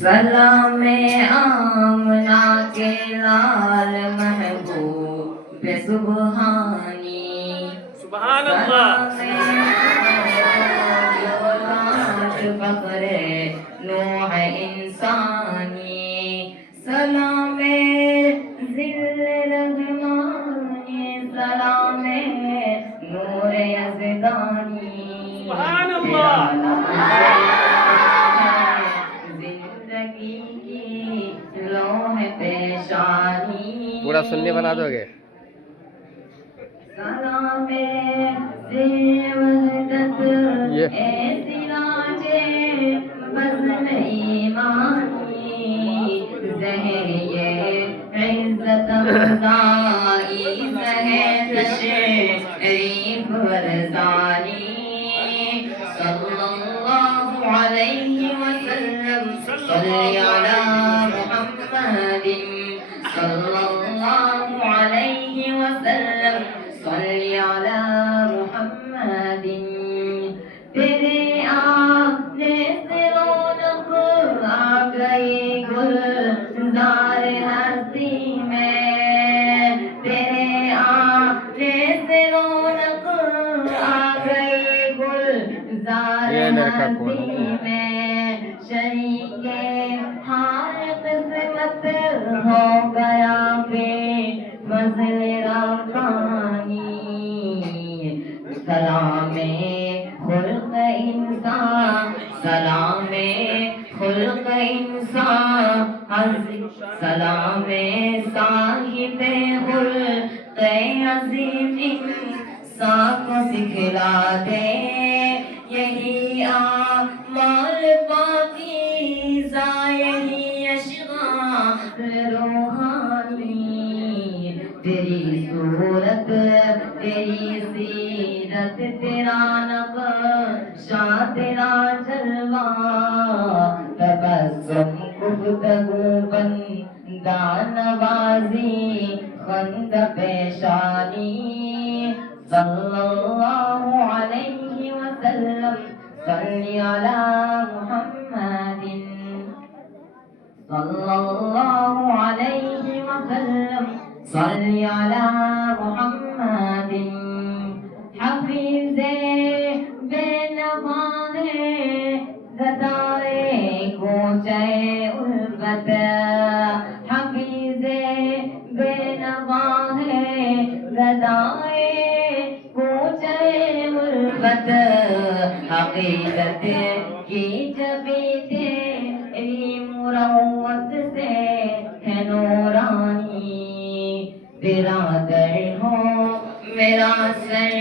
سلام آمنہ کے لال محبوب سبحانی، سبحان اللہ. فخر نوح انسانی، سلام ذل رحمانی، سلام نور یزدانی. سبحان اللہ. زندگی کی لوح پیشانی، پورا سننے بنا دو گے. سلام وحدت اے سراج بزم ایمانی، زہر یہ عزت افزائی، زہر تشریف ورزانی. صلی اللہ علیہ وسلم، صلی علی محمد، صلی اللہ علیہ وسلم، صلی علی محمد. تیرے آنے سے رونق آ گئی گلزار ہستی میں، تیرے آنے سے رونق آ گئی گلزار ہستی میں. شریک ہار قسمت ہو گیا بے فضل ربانی. سلام خلق انسان، سلام خلق انسان، سلام صاحب خلق عظیم انسان کو سکھلا دے یہی اعمال پاکیزہ، یہی اشغال روحانی. تیری صورت، تیری سیرت، تیرا نقشہ، تیرا جلوہ، تبسم گفتگو بندہ نوازی خند پیشانی. صلی اللہ علیہ وسلم، صلی علی محمد، صلی اللہ علیہ وسلم، صلی علی محمد. حفیظ بے نوا ہے گدائے کوچے الفت، حفیظ بے نوا ہے گدائے کوچے الفت. حقیقت کی جبی تیری مروت سے ہے نورانی. تیرا در ہو میرا سر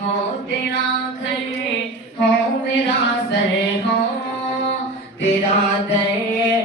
ہو، تیرا گھر ہو میرا سر ہو، تیرا در